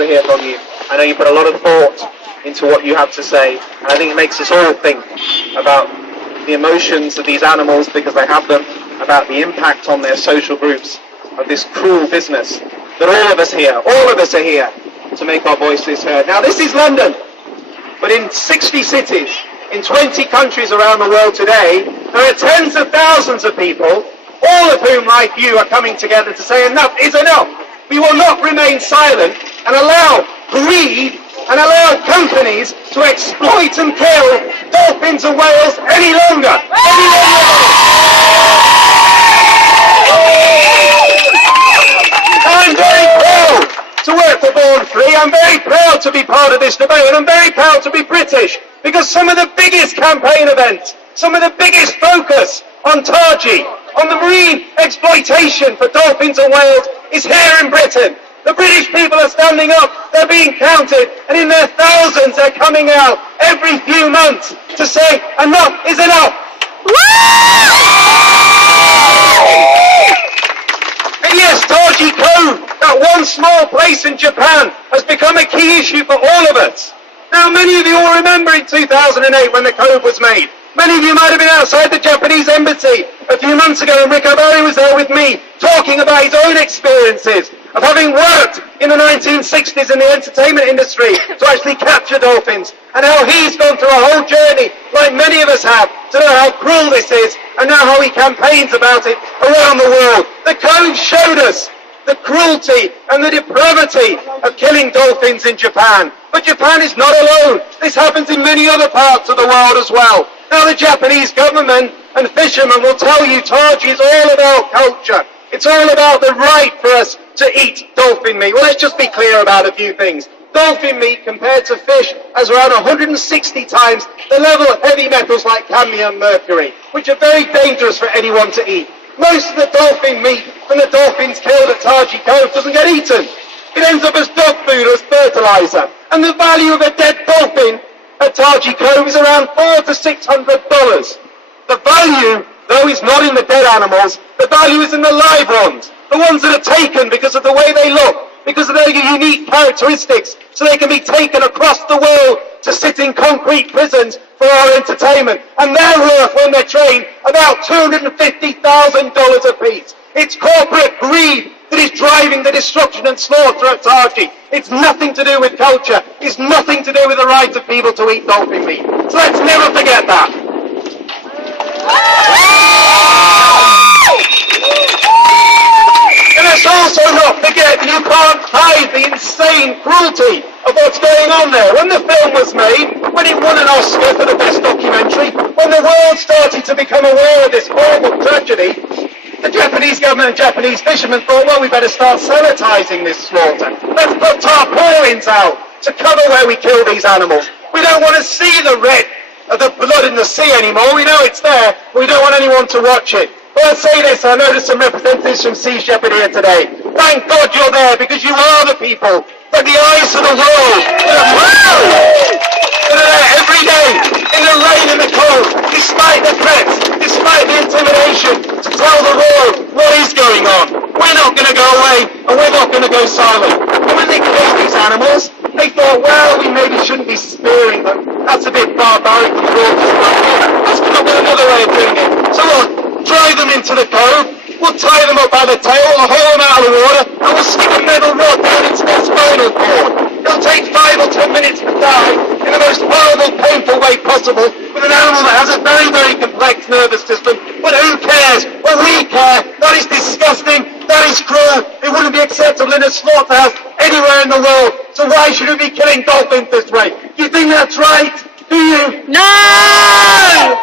to hear from you. I know you put a lot of thought into what you have to say, and I think it makes us all think about the emotions of these animals, because they have them, about the impact on their social groups of this cruel business, that all of us are here to make our voices heard. Now, this is London, but in 60 cities, in 20 countries around the world today, there are tens of thousands of people, all of whom, like you, are coming together to say enough is enough. We will not remain silent and allow greed and allow companies to exploit and kill dolphins and whales any longer. I'm very proud to work for Born Free. I'm very proud to be part of this debate, and I'm very proud to be British, because some of the biggest campaign events, some of the biggest focus on Taji, on the marine exploitation for dolphins and whales, is here in Britain. The British people are standing up, they're being counted, and in their thousands they're coming out every few months to say enough is enough. And yes, Taji Cove, that one small place in Japan, has become a key issue for all of us. Now, many of you will remember in 2008 when the cove was made. Many of you might have been outside the Japanese embassy a few months ago, and Rick O'Barry was there with me talking about his own experiences of having worked in the 1960s in the entertainment industry to actually capture dolphins, and how he's gone through a whole journey, like many of us have, to know how cruel this is, and now how he campaigns about it around the world. The cove showed us the cruelty and the depravity of killing dolphins in Japan. But Japan is not alone. This happens in many other parts of the world as well. Now, the Japanese government and fishermen will tell you Taji is all about culture. It's all about the right for us to eat dolphin meat. Well, let's just be clear about a few things. Dolphin meat, compared to fish, has around 160 times the level of heavy metals like cadmium and mercury, which are very dangerous for anyone to eat. Most of the dolphin meat from the dolphins killed at Taji Cove doesn't get eaten. It ends up as dog food or as fertilizer. And the value of a dead dolphin at Taji Cove is around $400 to $600. The value, though, is not in the dead animals. The value is in the live ones. The ones that are taken because of the way they look, because of their unique characteristics, so they can be taken across the world to sit in concrete prisons for our entertainment. And they're worth, when they're trained, about $250,000 a piece. It's corporate greed that is driving the destruction and slaughter at Taji. It's nothing to do with culture. It's nothing to do with the right of people to eat dolphin meat. So let's never forget that. And let's also not forget that you can't hide the insane cruelty of what's going on there. When the film was made, when it won an Oscar for the best documentary, when the world started to become aware of this horrible tragedy, the Japanese government and Japanese fishermen thought, well, we better start sanitizing this slaughter. Let's put tarpaulins out to cover where we kill these animals. We don't want to see the red of the blood in the sea anymore. We know it's there, but we don't want anyone to watch it. Well, I'll say this, I noticed some representatives from Sea Shepherd here today. Thank God you're there, because you are the people that the eyes of the world that are there every day, in the rain and the cold, despite the threats, despite the intimidation, to tell the world what is going on. We're not going to go away, and we're not going to go silent. And when they killed these animals, they thought, well, we maybe shouldn't be spearing them. That's a bit barbaric and cruel. Let's come up with another way of doing it. So we'll drive them into the cove, we'll tie them up by the tail, we'll haul them out of the water, and we'll stick a metal rod down into their spinal cord. It'll take 5 or 10 minutes to die in the most horrible, painful way possible with an animal that has a very, very complex nervous system. But who cares? Well, we care. That is disgusting. That is cruel. It wouldn't be acceptable in a slaughterhouse anywhere in the world. So why should we be killing dolphins this way? Do you think that's right? Do you? No!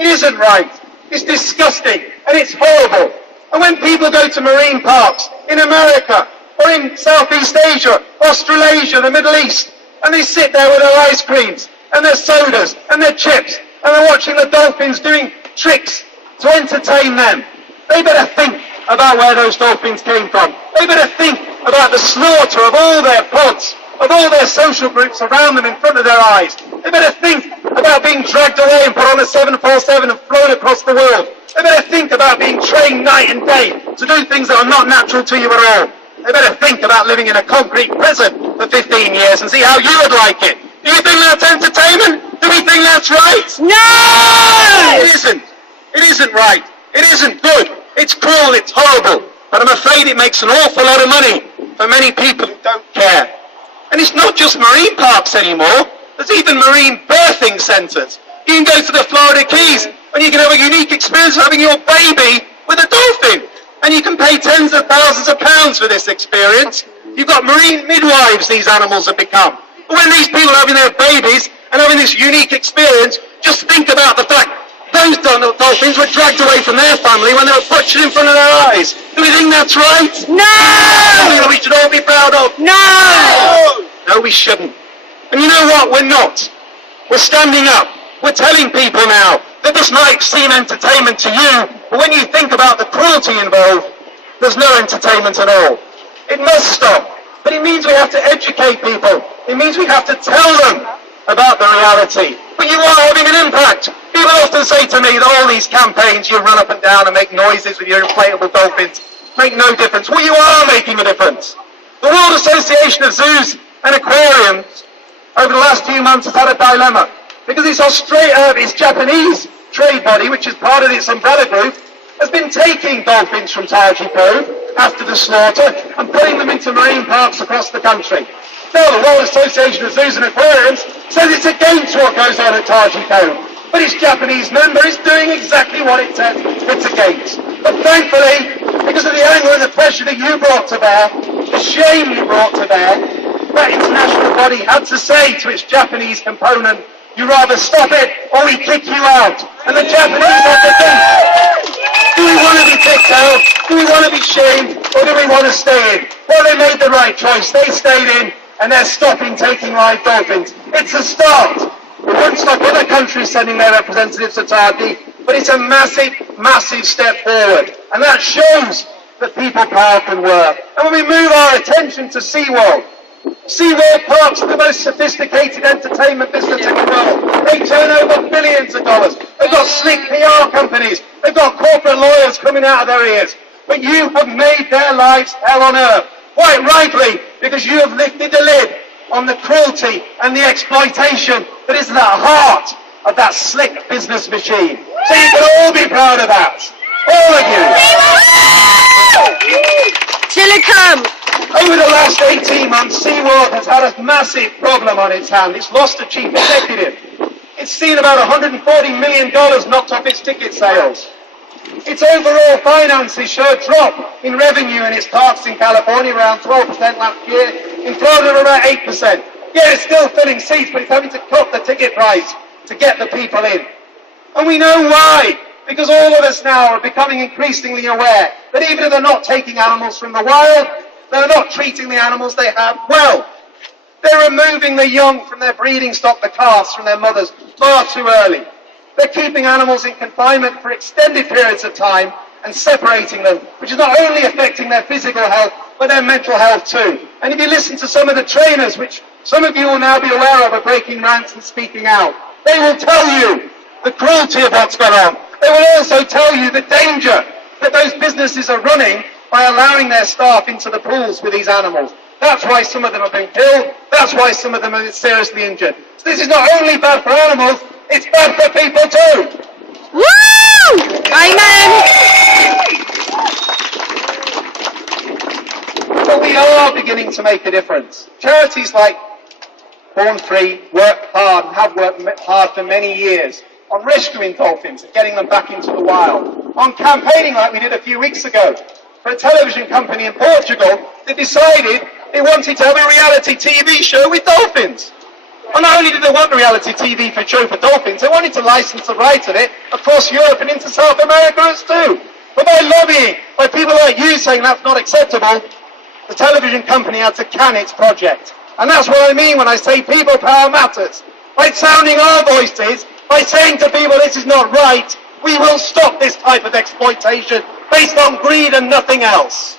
It isn't right. It's disgusting. And it's horrible. And when people go to marine parks in America, or in Southeast Asia, Australasia, the Middle East, and they sit there with their ice creams, and their sodas, and their chips, and they're watching the dolphins doing tricks to entertain them, they better think about where those dolphins came from. They better think about the slaughter of all their pods, of all their social groups around them in front of their eyes. They better think about being dragged away and put on a 747 and flown across the world. They better think about being trained night and day to do things that are not natural to you at all. they better think about living in a concrete prison for 15 years and see how you would like it. Do you think that's entertainment? Do we think that's right? No! It isn't. It isn't right. It isn't good. It's cruel. It's horrible. But I'm afraid it makes an awful lot of money for many people who don't care. And it's not just marine parks anymore. There's even marine birthing centres. You can go to the Florida Keys and you can have a unique experience of having your baby with a dolphin. And you can pay tens of thousands of pounds for this experience. You've got marine midwives, these animals have become. But when these people are having their babies and having this unique experience, just think about the fact those dolphins were dragged away from their family when they were butchered in front of their eyes. Do we think that's right? No! Something that we should all be proud of? No! No, we shouldn't. And you know what? We're not. We're standing up. We're telling people now that this might seem entertainment to you, but when you think about the cruelty involved, there's no entertainment at all. It must stop. But it means we have to educate people. It means we have to tell them about the reality. But you are having an impact. People often say to me that all these campaigns, you run up and down and make noises with your inflatable dolphins, make no difference. Well, you are making a difference. The World Association of Zoos and Aquariums over the last few months has had a dilemma. Because this Japanese trade body, which is part of its umbrella group, has been taking dolphins from Taji Cove after the slaughter and putting them into marine parks across the country. Now, the World Association of Zoos and Aquariums says it's against what goes on at Taji Cove. But its Japanese member is doing exactly what it says it's against. But thankfully, because of the anger and the pressure that you brought to bear, the shame you brought to bear, that international body had to say to its Japanese component, you rather stop it or we kick you out. And the Japanese have to think, do we want to be kicked out? Do we want to be shamed? Or do we want to stay in? Well, they made the right choice. They stayed in and they're stopping taking live dolphins. It's a start. It won't stop other countries sending their representatives to Turkey, but it's a massive, massive step forward. And that shows that people power can work. And when we move our attention to SeaWorld, SeaWorld parks are the most sophisticated entertainment business in the world. They turn over billions of dollars. They've got slick PR companies. They've got corporate lawyers coming out of their ears. But you have made their lives hell on earth. Quite rightly, because you have lifted the lid on the cruelty and the exploitation that is at the heart of that slick business machine. So you can all be proud of that. All of you. Till it comes. Over the last 18 months, SeaWorld has had a massive problem on its hand. It's lost a chief executive. It's seen about $140 million knocked off its ticket sales. Its overall finances show a drop in revenue in its parks in California, around 12% last year. In Florida, about 8%. Yeah, it's still filling seats, but it's having to cut the ticket price to get the people in. And we know why. Because all of us now are becoming increasingly aware that even if they're not taking animals from the wild, they're not treating the animals they have well. They're removing the young from their breeding stock, the calves from their mothers, far too early. They're keeping animals in confinement for extended periods of time and separating them, which is not only affecting their physical health, but their mental health too. And if you listen to some of the trainers, which some of you will now be aware of, are breaking rants and speaking out, they will tell you the cruelty of what's gone on. They will also tell you the danger that those businesses are running by allowing their staff into the pools with these animals. That's why some of them have been killed. That's why some of them are seriously injured. So this is not only bad for animals, it's bad for people too. Woo! Amen. But we are beginning to make a difference. Charities like Born Free work hard and have worked hard for many years on rescuing dolphins and getting them back into the wild. On campaigning like we did a few weeks ago for a television company in Portugal that decided they wanted to have a reality TV show with dolphins. And not only did they want a reality TV show for dolphins, they wanted to license the rights of it across Europe and into South America as too. But by lobbying, by people like you saying that's not acceptable, the television company had to can its project. And that's what I mean when I say people power matters. By sounding our voices, by saying to people this is not right, we will stop this type of exploitation based on greed and nothing else.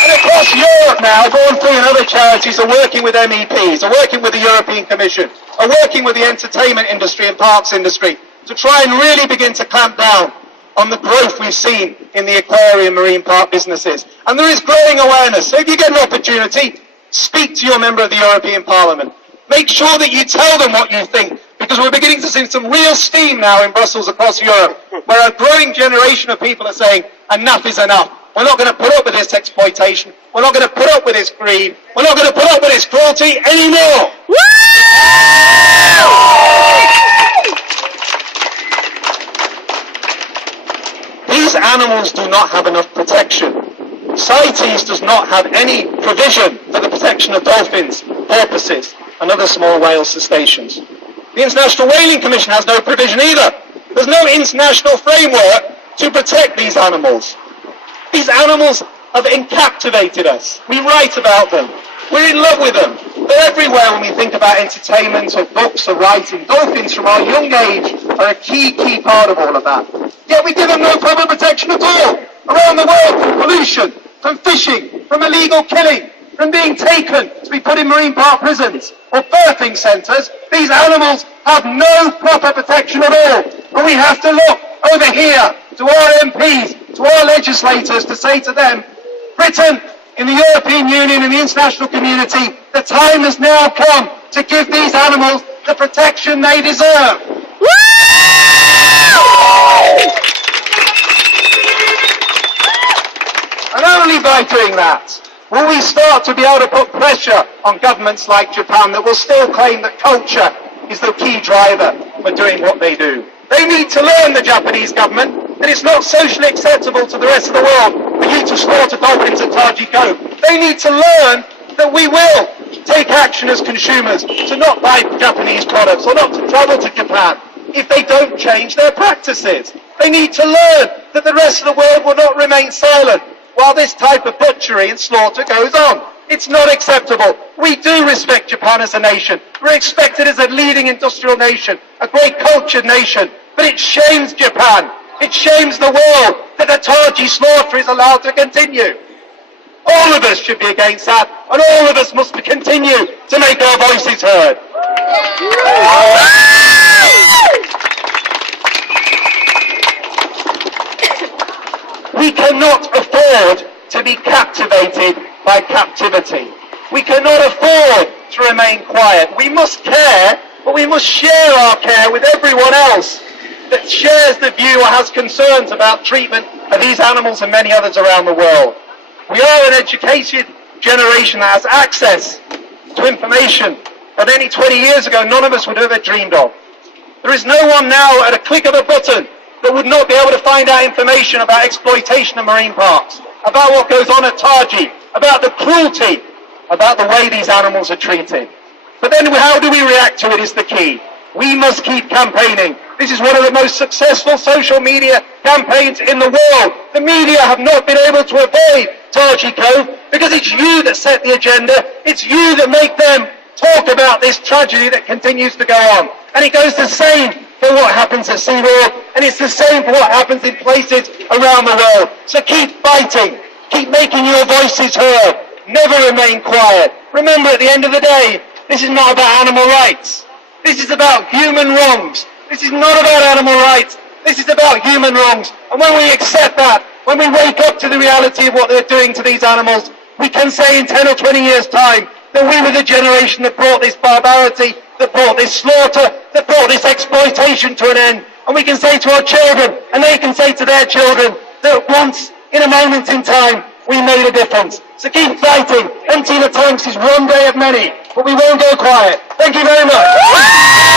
And across Europe now, Born Free and other charities are working with MEPs, are working with the European Commission, are working with the entertainment industry and parks industry to try and really begin to clamp down on the growth we've seen in the aquarium marine park businesses. And there is growing awareness. So if you get an opportunity, speak to your member of the European Parliament. Make sure that you tell them what you think, because we're beginning to see some real steam now in Brussels across Europe, where a growing generation of people are saying, enough is enough. We're not going to put up with this exploitation. We're not going to put up with this greed. We're not going to put up with this cruelty anymore. These animals do not have enough protection. CITES does not have any provision for the protection of dolphins, porpoises, and other small whale cetaceans. The International Whaling Commission has no provision either. There's no international framework to protect these animals. These animals have encaptivated us. We write about them. We're in love with them. They're everywhere when we think about entertainment or books or writing. Dolphins from our young age are a key part of all of that. Yet we give them no proper protection at all. Around the world, from pollution, from fishing, from illegal killing, from being taken to be put in marine park prisons or birthing centres, these animals have no proper protection at all. And we have to look over here to our MPs, to our legislators, to say to them, Britain, in the European Union and the international community, the time has now come to give these animals the protection they deserve. And only by doing that will we start to be able to put pressure on governments like Japan that will still claim that culture is the key driver for doing what they do. They need to learn, the Japanese government, that it's not socially acceptable to the rest of the world for you to slaughter dolphins at Taji Cove. They need to learn that we will take action as consumers to not buy Japanese products or not to travel to Japan if they don't change their practices. They need to learn that the rest of the world will not remain silent while this type of butchery and slaughter goes on. It's not acceptable. We do respect Japan as a nation. We're expected as a leading industrial nation, a great cultured nation. But it shames Japan. It shames the world that the Taji slaughter is allowed to continue. All of us should be against that, and all of us must continue to make our voices heard. We cannot afford to be captivated by captivity. We cannot afford to remain quiet. We must care, but we must share our care with everyone else that shares the view or has concerns about treatment of these animals and many others around the world. We are an educated generation that has access to information that only 20 years ago none of us would have ever dreamed of. There is no one now at a click of a button that would not be able to find out information about exploitation of marine parks, about what goes on at Taji, about the cruelty, about the way these animals are treated. But then how do we react to it is the key. We must keep campaigning. This is one of the most successful social media campaigns in the world. The media have not been able to avoid Taji Cove because it's you that set the agenda. It's you that make them talk about this tragedy that continues to go on. And it goes the same for what happens at SeaWorld, and it's the same for what happens in places around the world. So keep fighting. Keep making your voices heard. Never remain quiet. Remember, at the end of the day, this is not about animal rights. This is about human wrongs. This is not about animal rights. This is about human wrongs. And when we accept that, when we wake up to the reality of what they're doing to these animals, we can say in 10 or 20 years' time that we were the generation that brought this barbarity, that brought this slaughter, that brought this exploitation to an end. And we can say to our children, and they can say to their children, that once, in a moment in time, we made a difference. So keep fighting. Emptying the tanks is one day of many, but we won't go quiet. Thank you very much.